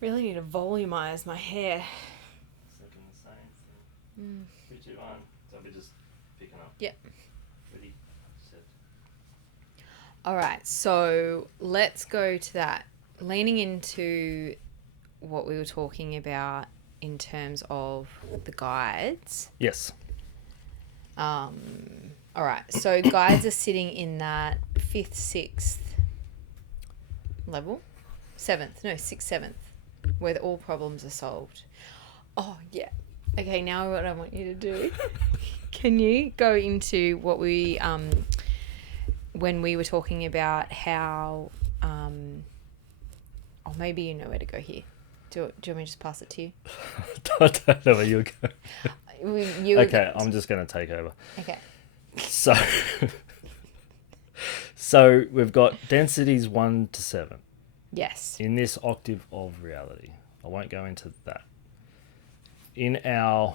Really need to volumize my hair. Second the same thing. 3, 2, 1. So we're just picking up. Yep. Ready, set. All right, so let's go to that. Leaning into what we were talking about in terms of the guides. Yes. All right, so guides are sitting in that 5th, 6th level. 7th, no, 6th, 7th, where all problems are solved. Oh, yeah. Okay, now what I want you to do, can you go into what we, when we were talking about how, oh, maybe you know where to go here. Do you want me to just pass it to you? I don't know where you're going. Okay, I'm just going to take over. Okay. So we've got densities 1 to 7. Yes. In this octave of reality. I won't go into that. In our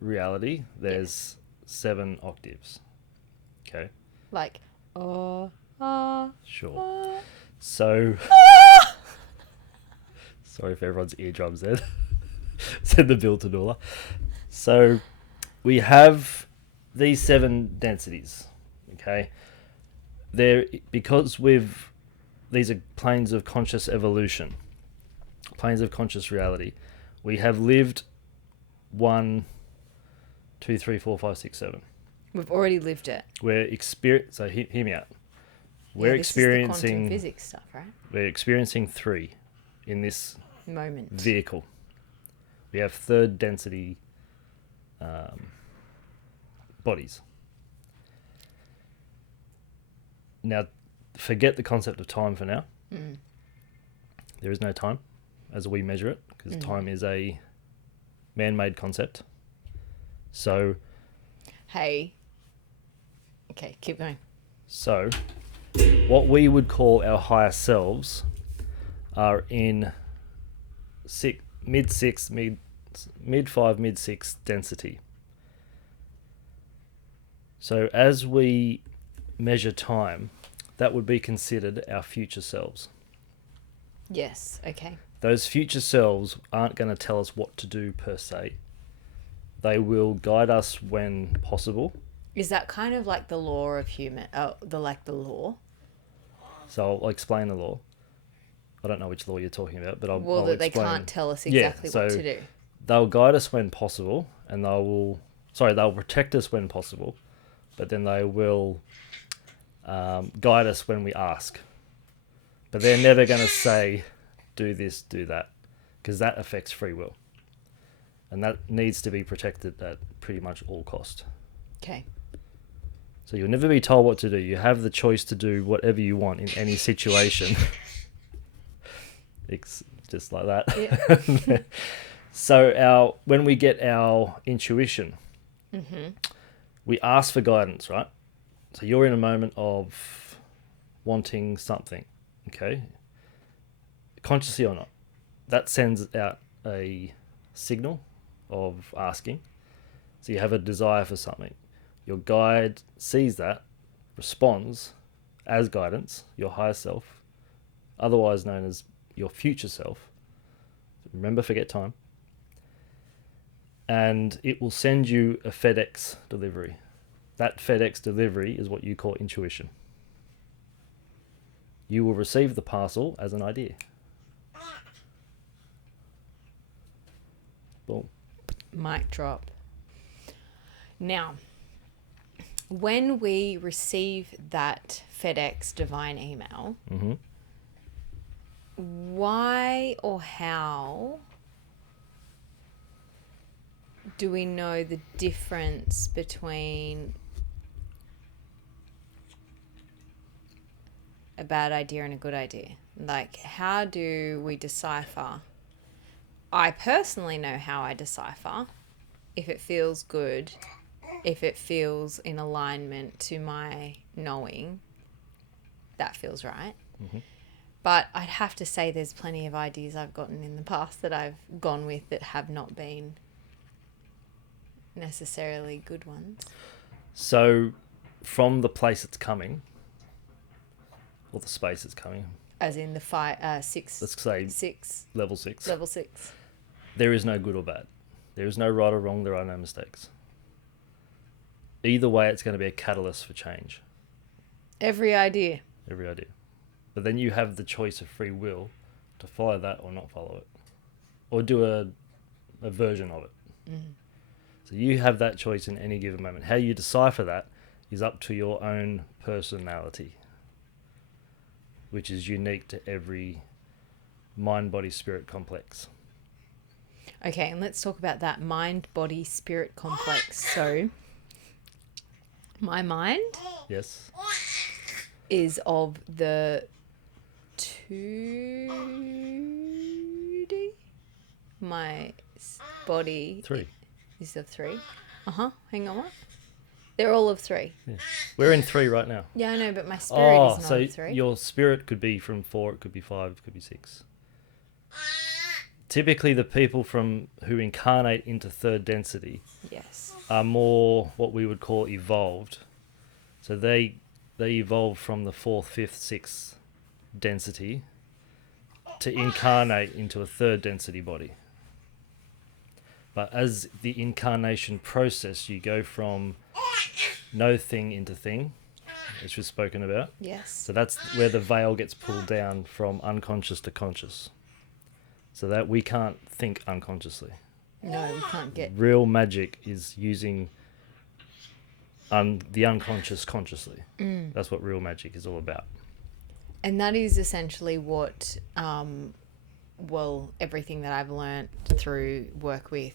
reality, there's 7 octaves. Okay? Like, Sure. So, sorry for everyone's eardrums there. Said the Biltadula. So, we have these 7 densities. Okay? Because these are planes of conscious evolution, planes of conscious reality. We have lived 1, 2, 3, 4, 5, 6, 7. we've already lived it. So hear me out. We're This is the experiencing quantum physics stuff, right? We're experiencing 3 in this Moment. vehicle. We have 3rd density bodies. Now, forget the concept of time for now. There is no time as we measure it, because time is a man-made concept. So, Hey. Okay, keep going. So, what we would call our higher selves are in mid-5, mid-6 density. So, as we measure time, that would be considered our future selves. Yes, okay. Those future selves aren't going to tell us what to do per se. They will guide us when possible. Is that kind of like the law of human, the law? So I'll explain the law. I don't know which law you're talking about, but I'll that they explain. can't tell us exactly what to do. They'll guide us when possible, and they'll protect us when possible, but then they will guide us when we ask. But they're never going to say, do this, do that, because that affects free will. And that needs to be protected at pretty much all cost. Okay. So you'll never be told what to do. You have the choice to do whatever you want in any situation. It's just like that. Yeah. So when we get our intuition, we ask for guidance, right? So you're in a moment of wanting something, okay? Consciously or not. That sends out a signal of asking. So you have a desire for something. Your guide sees that, responds as guidance, your higher self, otherwise known as your future self. Remember, forget time. And it will send you a FedEx delivery. That FedEx delivery is what you call intuition. You will receive the parcel as an idea. Boom. Mic drop. Now, when we receive that FedEx divine email, why or how do we know the difference between a bad idea and a good idea? Like, how do we decipher? I personally know how I decipher if it feels good, if it feels in alignment to my knowing, that feels right. But I'd have to say there's plenty of ideas I've gotten in the past that I've gone with that have not been necessarily good ones. So from the place it's coming, or the space it's coming. As in the six. Let's say Six. level 6. Level 6. There is no good or bad. There is no right or wrong. There are no mistakes. Either way, it's going to be a catalyst for change. Every idea. Every idea. But then you have the choice of free will to follow that or not follow it. Or do a version of it. Mm. So you have that choice in any given moment. How you decipher that is up to your own personality, which is unique to every mind, body, spirit complex. Okay, and let's talk about that mind, body, spirit complex. So, my mind Yes. is of the 2D. My body 3. is of 3. Hang on, what? They're all of 3. Yeah. We're in 3 right now. Yeah, I know, but my spirit is not so of 3. your spirit could be from 4, it could be 5, it could be 6. Typically, the people who incarnate into third density Yes. are more what we would call evolved. So they evolved from the 4th, 5th, 6th density to incarnate into a third density body. But as the incarnation process, you go from no thing into thing, which we've spoken about. Yes. So that's where the veil gets pulled down from unconscious to conscious. So that we can't think unconsciously. No, we can't get... Real magic is using the unconscious consciously. That's what real magic is all about. And that is essentially what, everything that I've learnt through work with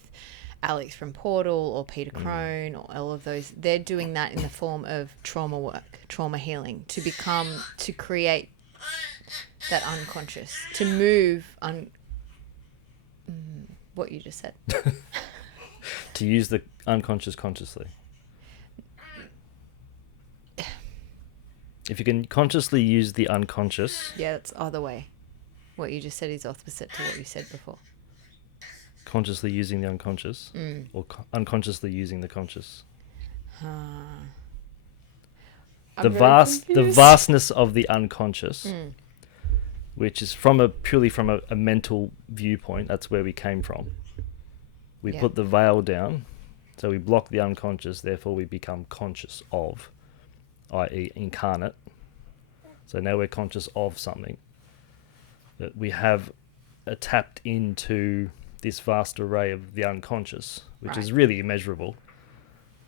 Alex from Portal or Peter Crone or all of those, they're doing that in the form of trauma work, trauma healing, to create that unconscious, to move what you just said. To use the unconscious consciously. If you can consciously use the unconscious... Yeah, that's other way. What you just said is opposite to what you said before. Consciously using the unconscious or unconsciously using the conscious. The vastness of the unconscious, which is purely from a mental viewpoint. That's where we came from. We put the veil down, so we block the unconscious. Therefore, we become conscious of, i.e., incarnate. So now we're conscious of something that we have tapped into this vast array of the unconscious, which is really immeasurable.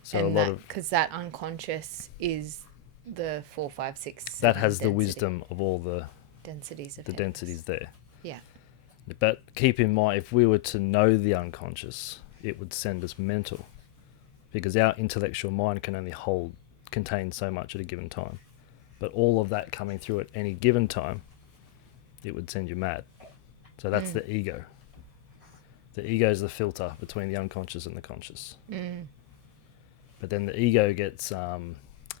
So and because that unconscious is the 4, 5, 6. That has density. the wisdom of all the densities of densities there. Yeah. But keep in mind, if we were to know the unconscious, it would send us mental, because our intellectual mind can only contain so much at a given time. But all of that coming through at any given time, it would send you mad. So that's the ego. The ego is the filter between the unconscious and the conscious. But then the ego gets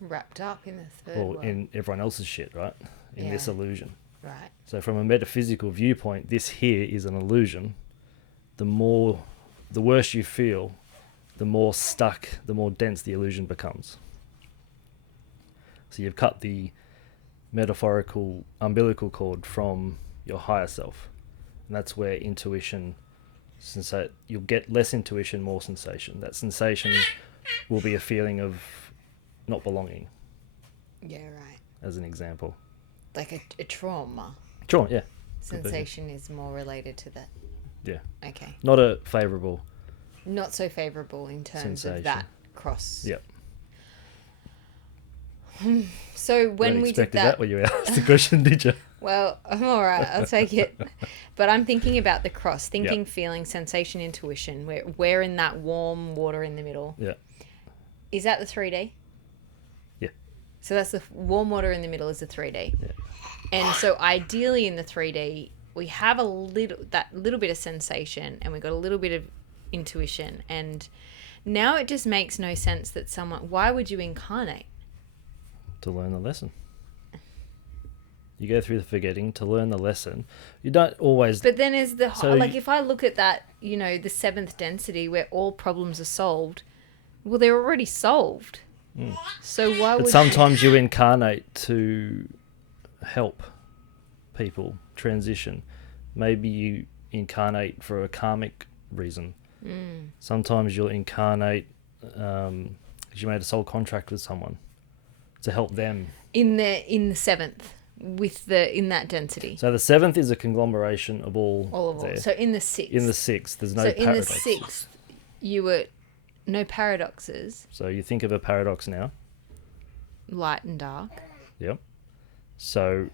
wrapped up in the third world. In everyone else's shit, right? In this illusion. Right. So from a metaphysical viewpoint, this here is an illusion. The worse you feel, the more stuck, the more dense the illusion becomes. So you've cut the metaphorical umbilical cord from your higher self. And that's where intuition, you'll get less intuition, more sensation. That sensation will be a feeling of not belonging. Yeah, right. As an example. Like a trauma. Trauma, yeah. Sensation is more related to that. Yeah. Okay. Not a favourable. Not so favourable in terms sensation. of that cross. Yep. So when we did that when you asked the question, did you? Well, I'm all right. I'll take it. But I'm thinking about the cross. Thinking, feeling, sensation, intuition. We're in that warm water in the middle. Yeah. Is that the 3D? Yeah. So that's the warm water in the middle is the 3D. Yeah. And so ideally in the 3D, we have that little bit of sensation and we've got a little bit of intuition. And now it just makes no sense that why would you incarnate? To learn the lesson. You go through the forgetting to learn the lesson. You don't always... But then if I look at that, the 7th density where all problems are solved, well, they're already solved. So why would... But sometimes you incarnate to help. people transition. Maybe you incarnate for a karmic reason. Sometimes you'll incarnate because you made a soul contract with someone to help them. In the seventh, in that density. So the seventh is a conglomeration of all there. So in the sixth. In the sixth, there's no so paradox. in the sixth, you were no paradoxes. So you think of a paradox now. Light and dark. Yep. So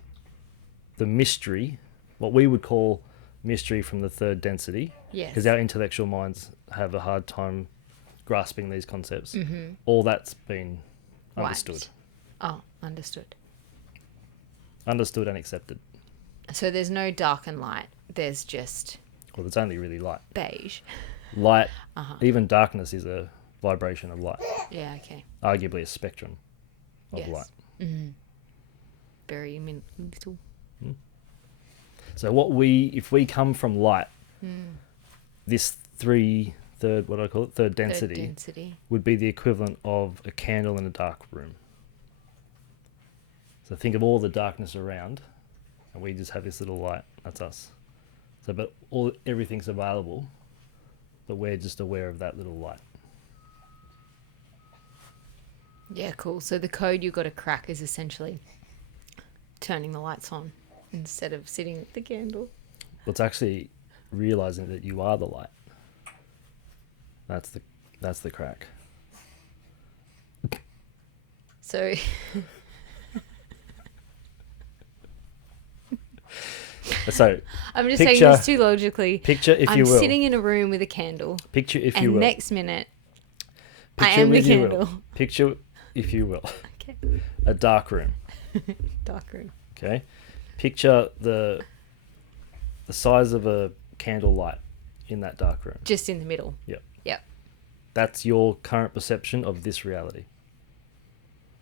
the mystery, what we would call mystery from the third density, Yes. because our intellectual minds have a hard time grasping these concepts. Mm-hmm. All that's been understood. Wiped. Oh, understood. Understood and accepted. So there's no dark and light. There's just Well, there's only really light. beige. Light, even darkness is a vibration of light. Yeah, okay. Arguably a spectrum of Yes. light. Mm-hmm. Very little. So if we come from light, this third density, Third density. would be the equivalent of a candle in a dark room. So think of all the darkness around, and we just have this little light. That's us. So, but everything's available, but we're just aware of that little light. Yeah, cool. So the code you got to crack is essentially turning the lights on instead of sitting with the candle. Well, it's actually realizing that you are the light. That's the crack. So So I'm just saying this too logically. Picture, if I'm you will. sitting in a room with a candle. Picture, if and you will. next minute, Picture I am the if you will. candle. Picture, if you will, Okay. a dark room. Dark room. Okay. Picture the size of a candle light in that dark room. Just in the middle. Yep. Yep. That's your current perception of this reality.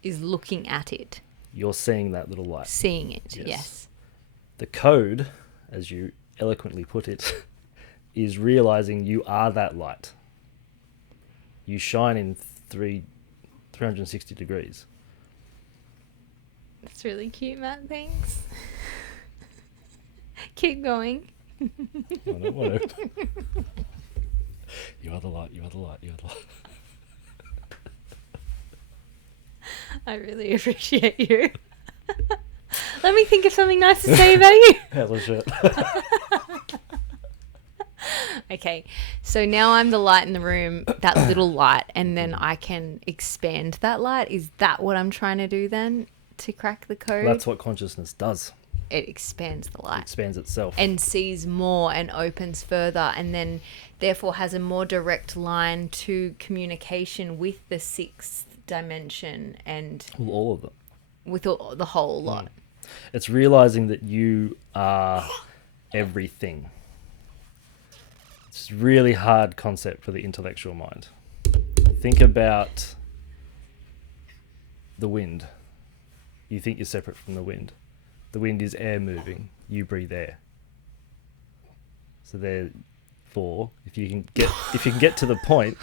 Is looking at it. You're seeing that little light. Seeing it. Yes. Yes. The code, as you eloquently put it, is realizing you are that light. You shine in 360 degrees. That's really cute, Matt. Thanks. Keep going. I don't want to. You are the light, you are the light, you are the light. I really appreciate you. Let me think of something nice to say about you. Hell of shit. Okay, so now I'm the light in the room, that little light, and then I can expand that light. Is that what I'm trying to do then to crack the code? That's what consciousness does. It expands the It light expands itself. and sees more and opens further, and then therefore has a more direct line to communication with the sixth dimension and Well, all of them. with the whole lot. It's realizing that you are everything. It's a really hard concept for the intellectual mind. Think about the wind. You think you're separate from the wind. The wind is air moving. You breathe air. So therefore, if you can get to the point,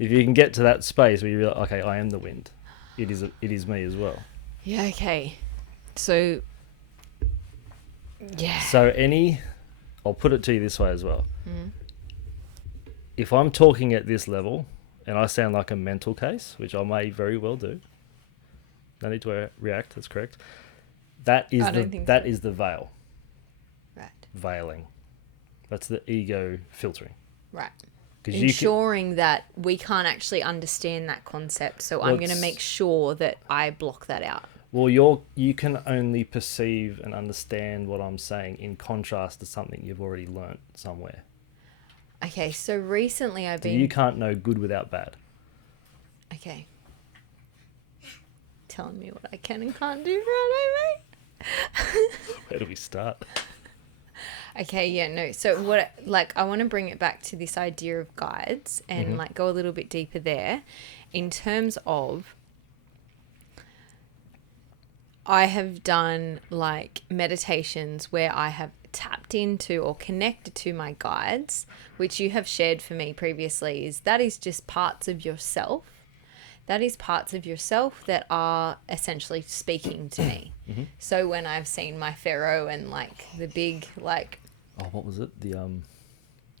if you can get to that space where you realize, okay, I am the wind. It is me as well. Yeah, okay. So, yeah. So I'll put it to you this way as well. If I'm talking at this level and I sound like a mental case, which I may very well do, no need to react, that's correct. That is the veil. Right. Veiling. That's the ego filtering. Right. Because Ensuring that we can't actually understand that concept. So I'm going to make sure that I block that out. Well, you can only perceive and understand what I'm saying in contrast to something you've already learnt somewhere. Okay, so recently I've So been... you can't know good without bad. Okay. Telling me what I can and can't do, right, mate? Where do we start? Okay, yeah, no. So I want to bring it back to this idea of guides and go a little bit deeper there in terms of I have done meditations where I have tapped into or connected to my guides, which you have shared for me previously, is just parts of yourself that is parts of yourself that are essentially speaking to me. Mm-hmm. So when I've seen my pharaoh and like the big, like, Oh, what was it?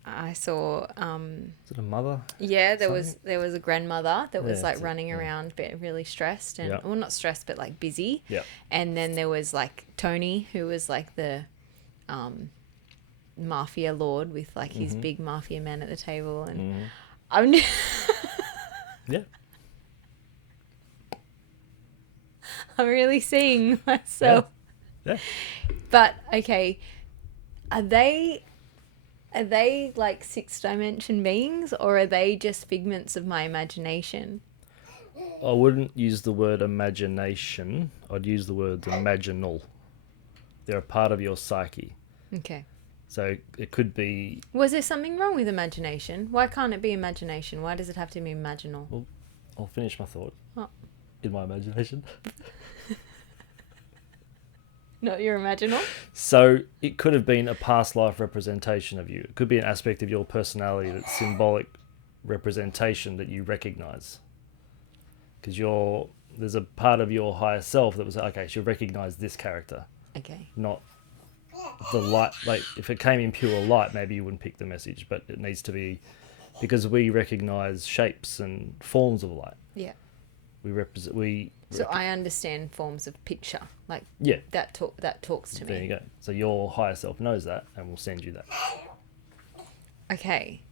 I saw, Is it a mother? yeah, Something? there was a grandmother that was Yeah, like it's running around, but really stressed and, Yeah. well, not stressed, but like busy. Yeah. And then there was like Tony, who was like the mafia lord with like his Mm-hmm. big mafia man at the table. And Mm-hmm. I'm, Yeah. I'm really seeing myself. Yeah. But okay, are they like six dimension beings, or are they just figments of my imagination? I wouldn't use the word imagination. I'd use the word imaginal. They're a part of your psyche. Okay. So it could be. Was there something wrong with imagination? Why can't it be imagination? Why does it have to be imaginal? Well, I'll finish my thought. Oh. In my imagination. Not your imaginal? So it could have been a past life representation of you. It could be an aspect of your personality that's symbolic representation that you recognize. Because there's a part of your higher self that was, okay, she'll recognize this character. Okay. Not the light. Like, if it came in pure light, maybe you wouldn't pick the message, but it needs to be, because we recognize shapes and forms of light. Yeah. So I understand forms of picture. Like, yeah, that talks to me. there you go. So your higher self knows that and will send you that. Okay.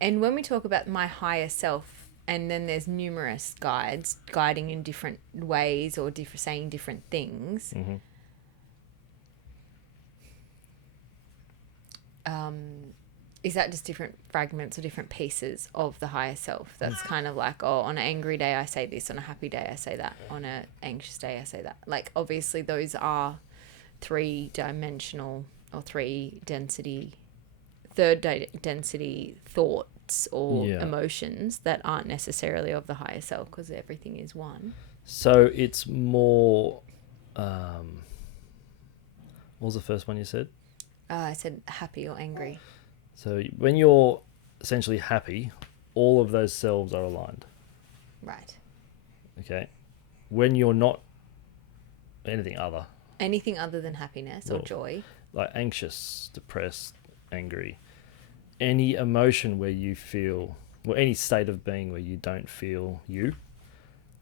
And when we talk about my higher self, and then there's numerous guides guiding in different ways or saying different things. Mm-hmm. Is that just different fragments or different pieces of the higher self? That's kind of like, oh, on an angry day I say this, on a happy day I say that, on an anxious day I say that. Like, obviously those are three-dimensional or third density thoughts or emotions that aren't necessarily of the higher self, because everything is one. So it's more. What was the first one you said? I said happy or angry. So when you're essentially happy, all of those selves are aligned. Right. Okay. When you're not anything other than happiness or joy, like anxious, depressed, angry, any emotion where you feel, well, any state of being where you don't feel you,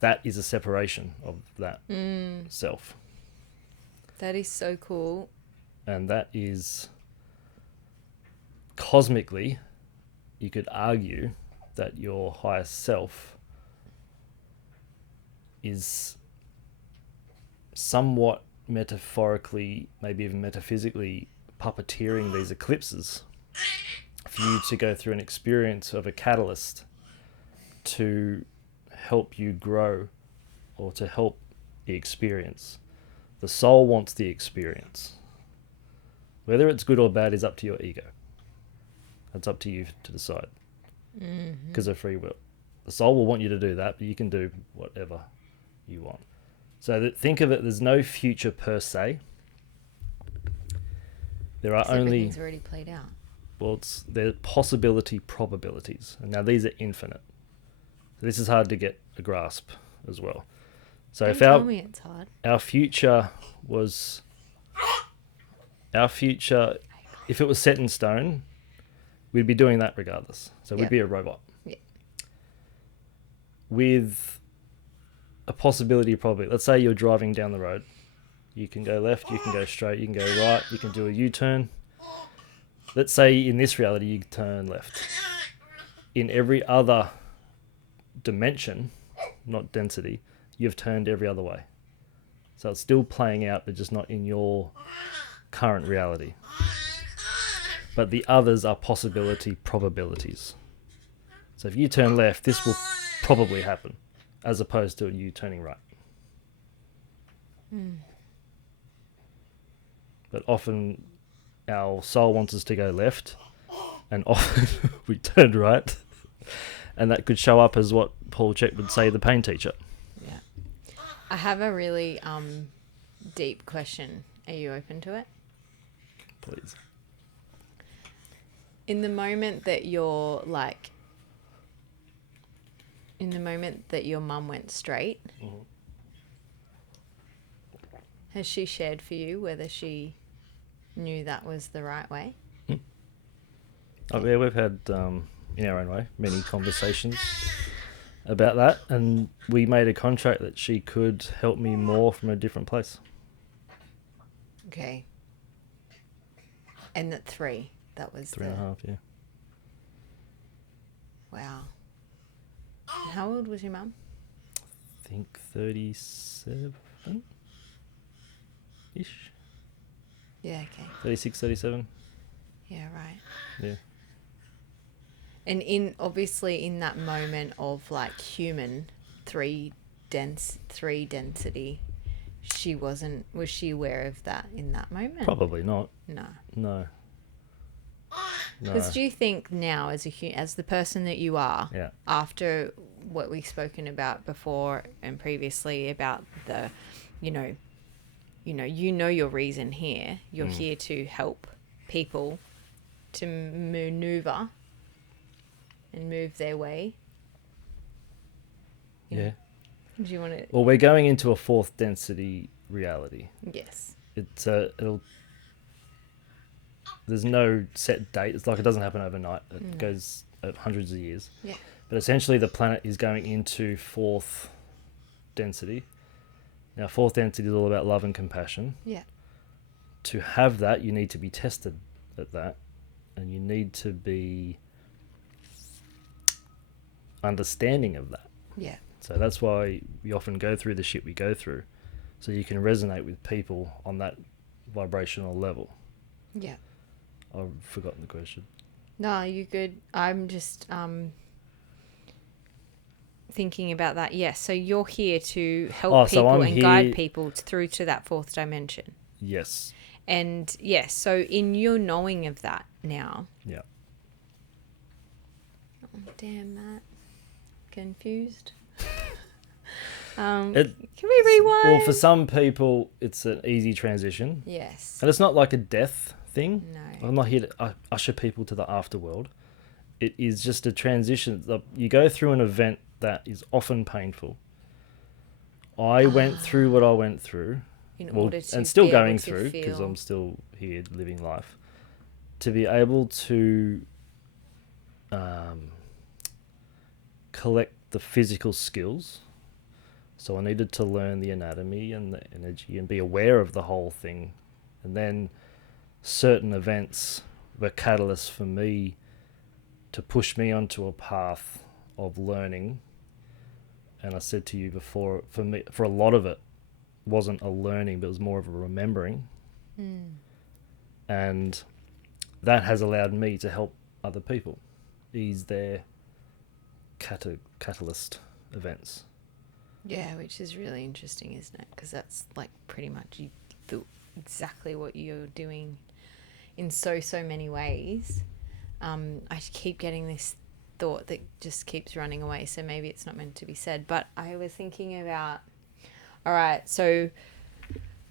that is a separation of that self. That is so cool. And that is, cosmically, you could argue that your higher self is somewhat metaphorically, maybe even metaphysically, puppeteering these eclipses for you to go through an experience of a catalyst to help you grow or to help the experience. The soul wants the experience. Whether it's good or bad is up to your ego. It's up to you to decide. Because of free will. The soul will want you to do that, but you can do whatever you want. So think of it, there's no future per se. There are only... Everything's already played out. Well, they're possibility probabilities. And now these are infinite. So this is hard to get a grasp as well. So Don't tell me it's hard. Our future, if it was set in stone, we'd be doing that regardless. So we'd be a robot. Yeah. With a possibility probably, let's say you're driving down the road. You can go left, you can go straight, you can go right, you can do a U-turn. Let's say in this reality you turn left. In every other dimension, not density, you've turned every other way. So it's still playing out, but just not in your current reality. But the others are possibility probabilities. So if you turn left, this will probably happen, as opposed to you turning right. But often our soul wants us to go left, and often we turn right. And that could show up as what Paul Check would say, the pain teacher. Yeah. I have a really deep question. Are you open to it? Please. In the moment that you're like in the moment that your mum went straight, has she shared for you whether she knew that was the right way? Oh, yeah, we've had, in our own way, many conversations about that, and we made a contract that she could help me more from a different place. Okay. And at 3, that was 3.5, yeah. Wow. And how old was your mum? I think 37-ish. Yeah, okay. 36, 37. Yeah, right. Yeah. And obviously in that moment of like human 3 density, was she aware of that in that moment? Probably not. No. No. Because do you think now, as the person that you are, Yeah. after what we've spoken about before and previously about the, you know your reason here, you're here to help people to maneuver and move their way. Yeah. Do you want to? Well, we're going into a 4th density reality. Yes. There's no set date. It's like it doesn't happen overnight. It goes hundreds of years. Yeah. But essentially the planet is going into 4th density. Now, 4th density is all about love and compassion. Yeah. To have that, you need to be tested at that, and you need to be understanding of that. Yeah. So that's why we often go through the shit we go through, so you can resonate with people on that vibrational level. Yeah. I've forgotten the question. No, you good. I'm just thinking about that. Yes. So you're here to help people and guide people through to that 4th dimension. Yes. And yes, so in your knowing of that now. Yeah. Oh, damn, Matt. Confused. Can we rewind? Well, for some people, it's an easy transition. Yes. And it's not like a death thing. No. I'm not here to usher people to the afterworld. It is just a transition. You go through an event that is often painful. I went through what I went through. In order to and still be going able to through, because feel- I'm still here living life, to be able to collect the physical skills. So I needed to learn the anatomy and the energy and be aware of the whole thing. And then certain events were catalysts for me to push me onto a path of learning. And I said to you before, for me, for a lot of it, wasn't a learning, but it was more of a remembering. And that has allowed me to help other people ease their catalyst events. Yeah, which is really interesting, isn't it? Because that's like pretty much exactly what you're doing in so many ways. I keep getting this thought that just keeps running away, so maybe it's not meant to be said. But I was thinking about, all right, so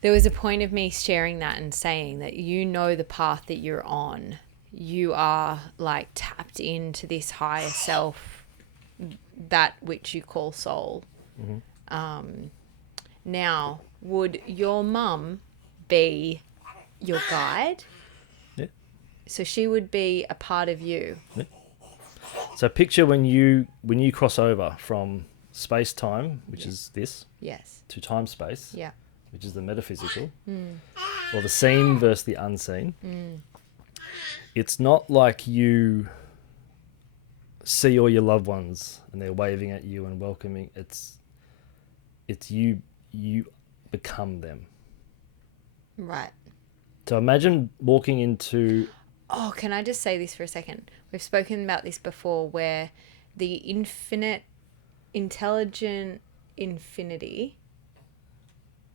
there was a point of me sharing that and saying that the path that you're on. You are like tapped into this higher self, that which you call soul. Now, would your mum be your guide? Yeah. So she would be a part of you. Yeah. So picture when you cross over from space-time, which is this, Yes. to time-space, Yeah. which is the metaphysical, or the seen versus the unseen. It's not like you see all your loved ones and they're waving at you and welcoming. It's you become them. Right. So imagine walking into... Oh, can I just say this for a second? We've spoken about this before, where the intelligent infinity,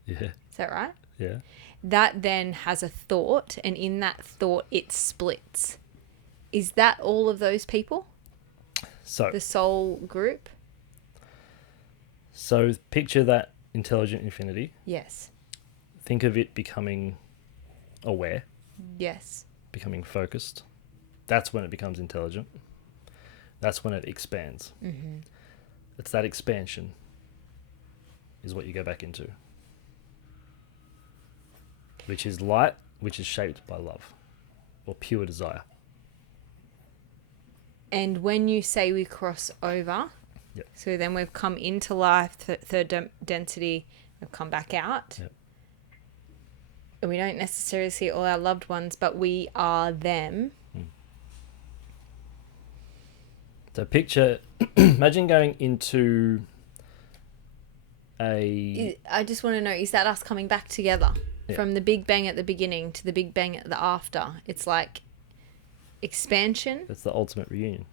Yeah. is that right? Yeah. That then has a thought, and in that thought it splits. Is that all of those people? So The soul group? So picture that intelligent infinity. Yes. Think of it becoming aware, Yes. becoming focused. That's when it becomes intelligent. That's when it expands. it's that expansion is what you go back into, which is light, which is shaped by love or pure desire. And when you say we cross over, Yep. so then we've come into life, third density, we've come back out. Yep. And we don't necessarily see all our loved ones, but we are them. So picture, imagine going into a... I just want to know, is that us coming back together? Yeah. From the Big Bang at the beginning to the Big Bang at the after. It's like expansion. That's the ultimate reunion.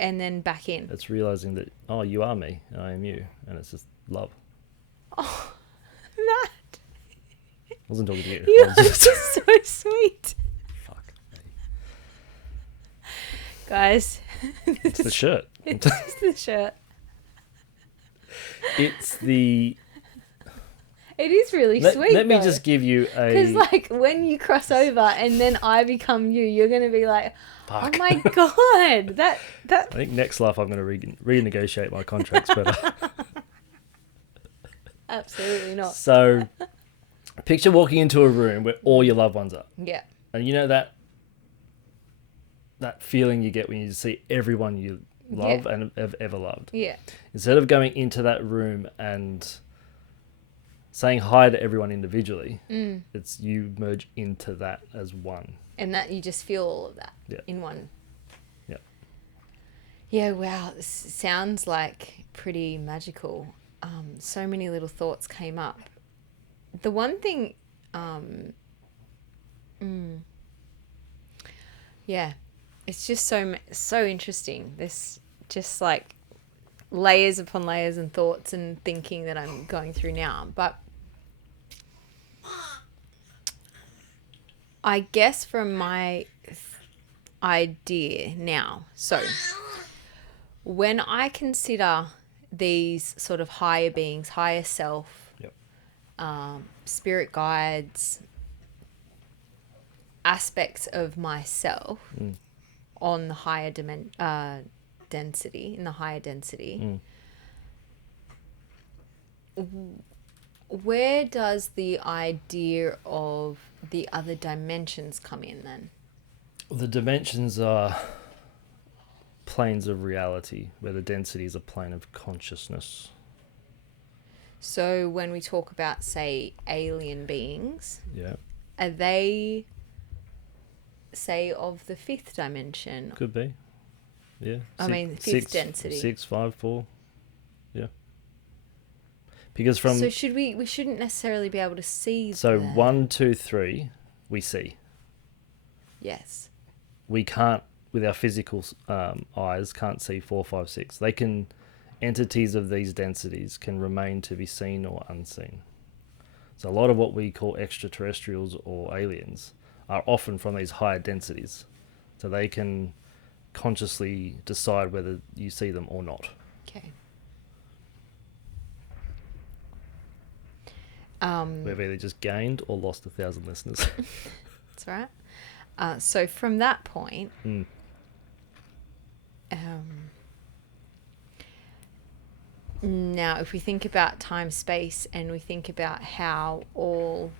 And then back in. It's realizing that, oh, you are me and I am you. And it's just love. Oh, that. I wasn't talking to you. You I are was just just... so sweet. Fuck. Guys. It's the shirt. It's just the shirt. It's the... It is really sweet. Let me just give you a... Because, like, when you cross over and then I become you, you're going to be like, Fuck. oh my God. That. I think next life I'm going to renegotiate my contracts better. Absolutely not. So, picture walking into a room where all your loved ones are. Yeah. And you know that feeling you get when you see everyone you love and have ever loved. Yeah. Instead of going into that room and saying hi to everyone individually, it's you merge into that as one. And that you just feel all of that in one. Yeah. Yeah, wow. This sounds like pretty magical. So many little thoughts came up. The one thing, it's just so interesting. This just like layers upon layers and thoughts and thinking that I'm going through now. But I guess from my idea now, so when I consider these sort of higher beings, higher self, spirit guides, aspects of myself on the higher density, in the higher density, where does the idea of the other dimensions come in then? The dimensions are planes of reality, where the density is a plane of consciousness. So when we talk about, say, alien beings, Yeah. are they, say, of the fifth dimension? Could be. Yeah. I mean, fifth density. 6, 5, 4. Yeah. Because from... So we shouldn't necessarily be able to see So that. 1, 2, 3, we see. Yes. We can't, with our physical eyes, can't see 4, 5, 6. They can... Entities of these densities can remain to be seen or unseen. So a lot of what we call extraterrestrials or aliens are often from these higher densities. So they can consciously decide whether you see them or not. Okay. We've either just gained or lost 1,000 listeners. That's right. So from that point, now if we think about time, space, and we think about how all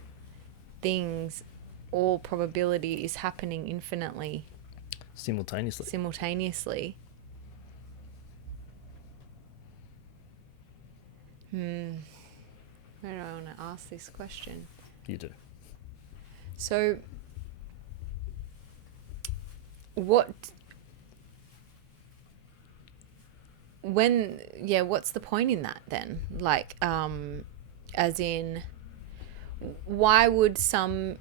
things, all probability is happening infinitely, Simultaneously. Where do I want to ask this question? You do. So what's the point in that then? Like, as in, why would sometimes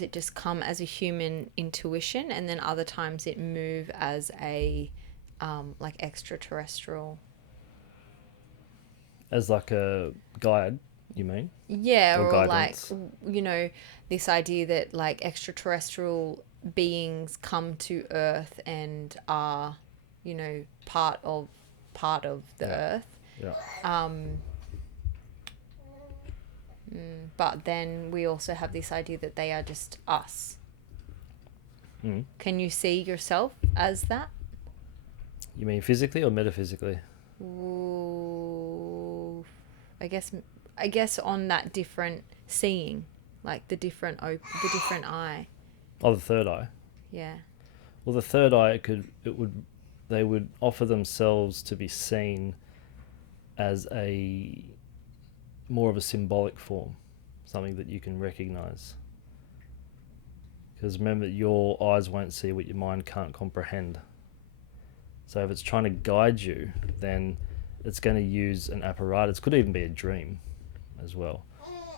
it just come as a human intuition and then other times it move as a, like extraterrestrial? As like a guide, you mean? Yeah, or like, guidance. this idea that like extraterrestrial beings come to Earth and are, part of the Earth. Yeah. But then we also have this idea that they are just us. Can you see yourself as that? You mean physically or metaphysically? Ooh, I guess on that different seeing, like the different the different eye. Oh, the third eye. Yeah. Well, the third eye, they would offer themselves to be seen as a more of a symbolic form, something that you can recognize. Because remember, your eyes won't see what your mind can't comprehend. So if it's trying to guide you, then it's going to use an apparatus. Could even be a dream as well,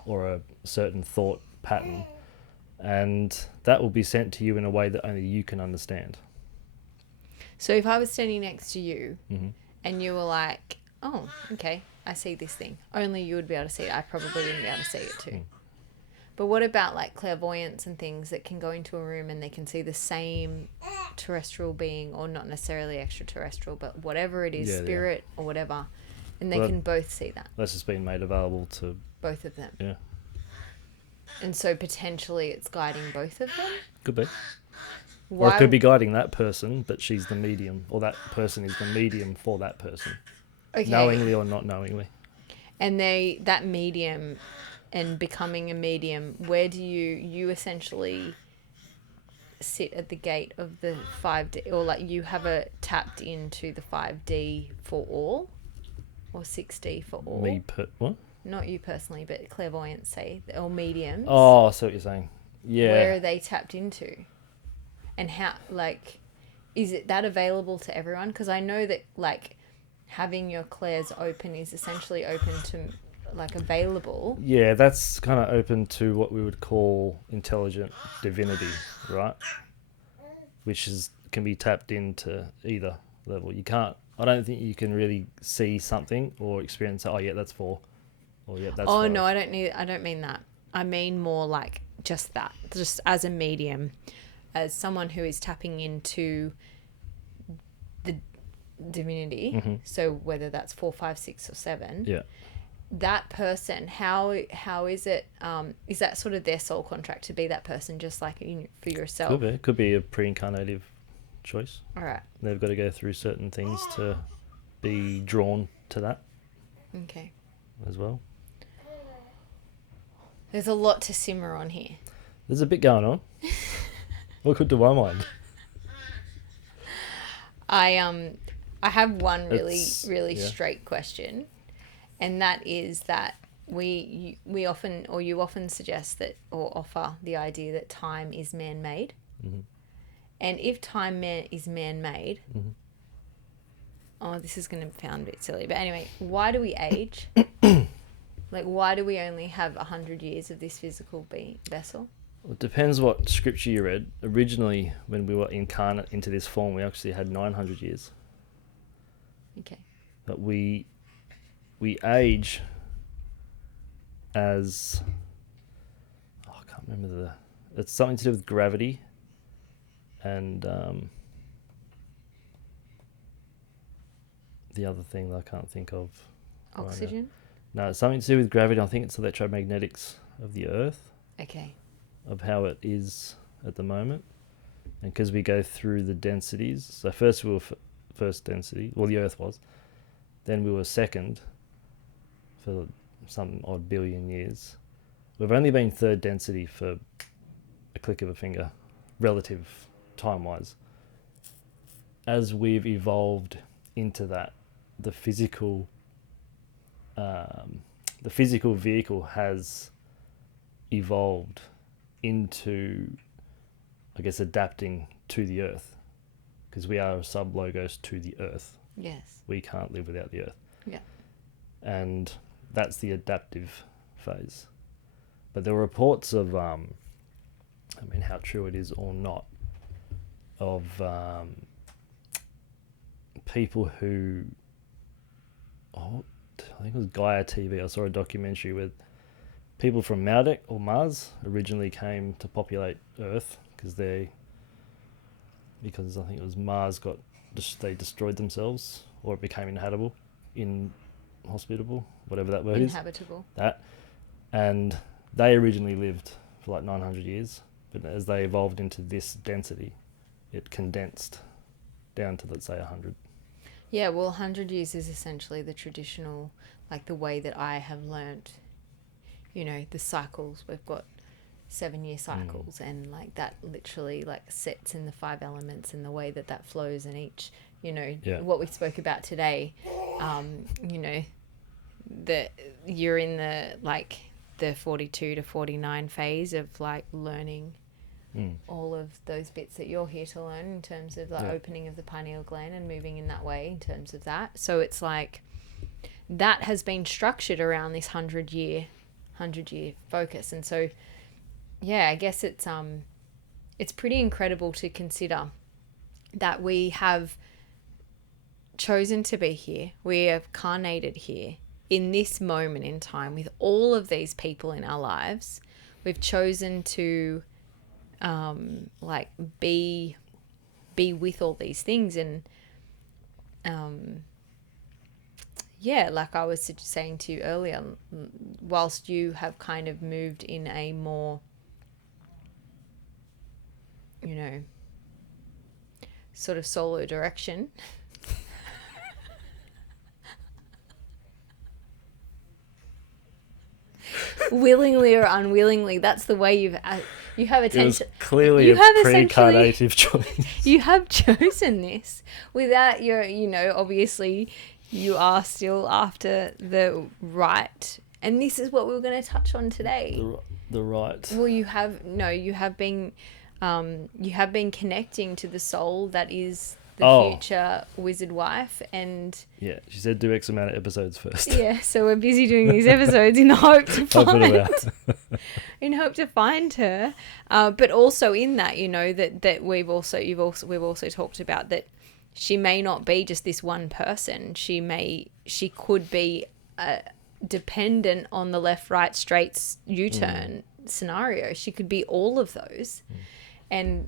or a certain thought pattern. And that will be sent to you in a way that only you can understand. So if I was standing next to you Mm-hmm. and you were like, oh, okay, I see this thing. Only you would be able to see it. I probably wouldn't be able to see it too. Mm. But what about like clairvoyance and things that can go into a room and they can see the same terrestrial being, or not necessarily extraterrestrial, but whatever it is, spirit or whatever, and they can both see that. That's just been made available to both of them. Yeah. And so potentially it's guiding both of them? Could be. Why? Or it could be guiding that person, but she's the medium, or that person is the medium for that person. Okay. Knowingly or not knowingly. And that medium and becoming a medium, where do you essentially sit at the gate of the 5D, or like you have a tapped into the 5D for all, or 6D for all? What? Not you personally, but clairvoyants say, or mediums. Oh, I see what you're saying. Yeah. Where are they tapped into? And how, like, is it that available to everyone? Because I know that, like, having your clairs open is essentially open to, like, available. Yeah, that's kind of open to what we would call intelligent divinity, right? Which can be tapped into either level. I don't think you can really see something or experience, oh yeah, that's 4. Or yeah, that's 5. No, I don't mean that. I mean more like just that. Just as a medium, as someone who is tapping into the divinity. Mm-hmm. So whether that's 4, 5, 6 or 7. Yeah. That person, how is it, is that sort of their soul contract to be that person, just like for yourself? Could be a pre-incarnative choice. All right. They've got to go through certain things to be drawn to that. Okay. As well. There's a lot to simmer on here. There's a bit going on. What could do my mind? I have one really straight question. And that is that you often suggest that, or offer the idea that time is man-made. Mm-hmm. And if time is man-made, mm-hmm. Oh, this is going to sound a bit silly, but anyway, why do we age? Like, why do we only have 100 years of this physical vessel? Well, it depends what scripture you read. Originally, when we were incarnate into this form, we actually had 900 years. Okay. But we age as... I can't remember it's something to do with gravity and the other thing that I can't think of. Oxygen? Right, no, it's something to do with gravity. I think it's electromagnetics of the Earth. Okay. Of how it is at the moment. And because we go through the densities. So first we were first density. Well, the Earth was. Then we were second for some odd billion years. We've only been third density for a click of a finger, relative time-wise. As we've evolved into that, the physical vehicle has evolved into, I guess, adapting to the Earth, because we are a sub-logos to the Earth. Yes. We can't live without the Earth. Yeah. And that's the adaptive phase. But there were reports of, how true it is or not, of people who, I think it was Gaia TV. I saw a documentary with people from Mars originally came to populate Earth because I think it was Mars they destroyed themselves, or it became inhospitable, whatever that word is. Inhabitable. That. And they originally lived for like 900 years, but as they evolved into this density, it condensed down to, let's say, 100. Yeah, well, 100 years is essentially the traditional, like the way that I have learnt, the cycles. We've got 7-year cycles, and like that literally like sets in the 5 elements and the way that that flows, and each, Yeah. what we spoke about today, you know, that you're in the 42 to 49 phase of like learning all of those bits that you're here to learn in terms of the opening of the pineal gland and moving in that way in terms of that. So it's like that has been structured around this 100 year focus. And so yeah, I guess it's pretty incredible to consider that we have chosen to be here. We have carnated here in this moment in time with all of these people in our lives. We've chosen to be with all these things, and like I was saying to you earlier, whilst you have kind of moved in a more sort of solo direction, willingly or unwillingly, that's the way you have attention. It was clearly a pre-carnative choice. You have chosen this without your, obviously you are still after the right. And this is what we were going to touch on today. The right. Well, you have been connecting to the soul that is the future wizard wife, and yeah, she said do X amount of episodes first. Yeah, so we're busy doing these episodes in hope to find her, but also in that, that we've also talked about that she may not be just this one person. She could be dependent on the left, right, straight U-turn scenario. She could be all of those, and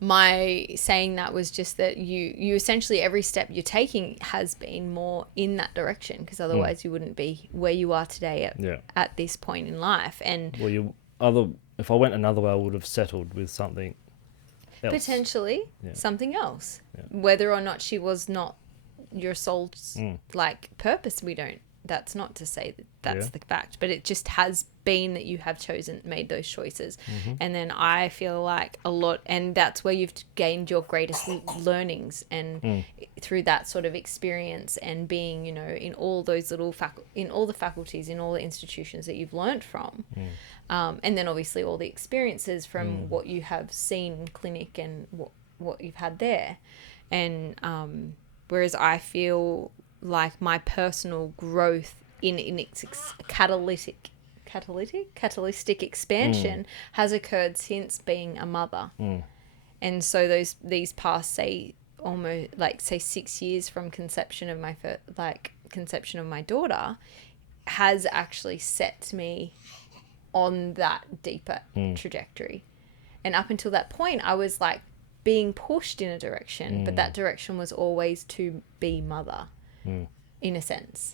my saying that was just that you essentially every step you're taking has been more in that direction, because otherwise you wouldn't be where you are today at this point in life. And if I went another way, I would have settled with something else. Potentially something else. Whether or not she was not your soul's purpose, that's not to say that that's the fact, but it just has been that you have made those choices. And then I feel like a lot, and that's where you've gained your greatest learnings, and through that sort of experience and being, in all those little in all the faculties, in all the institutions that you've learned from. And then obviously all the experiences from what you have seen in clinic and what you've had there. And whereas I feel like my personal growth in its catalytic expansion has occurred since being a mother. And so these past, say, almost 6 years from conception of my daughter has actually set me on that deeper trajectory. And up until that point, I was like being pushed in a direction, but that direction was always to be mother. In a sense.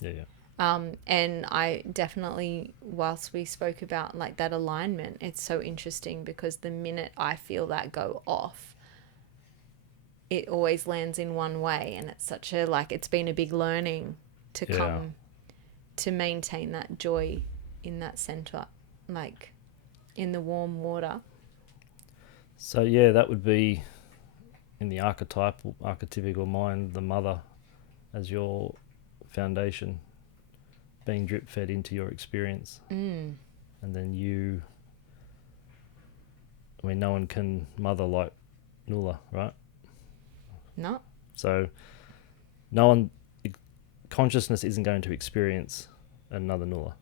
And I definitely, whilst we spoke about like that alignment, it's so interesting because the minute I feel that go off, it always lands in one way, and it's such a it's been a big learning to come to maintain that joy in that center, like in the warm water. So that would be in the archetypical mind, the mother as your foundation, being drip fed into your experience. And then no one can mother like Nuala, right? No. So consciousness isn't going to experience another Nuala.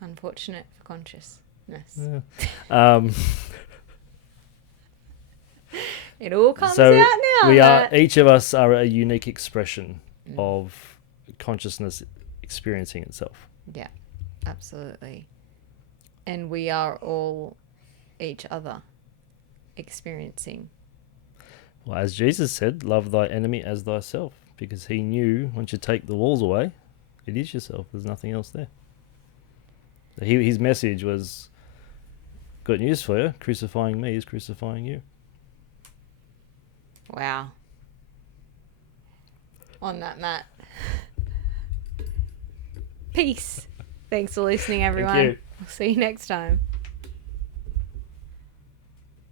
Unfortunate for consciousness. It all comes out now. Each of us are a unique expression of consciousness experiencing itself. Yeah, absolutely. And we are all each other experiencing. Well, as Jesus said, love thy enemy as thyself, because he knew once you take the walls away, it is yourself. There's nothing else there. His message was, got news for you, crucifying me is crucifying you. Wow. on that mat. Peace. Thanks for listening, everyone. you. We'll see you next time.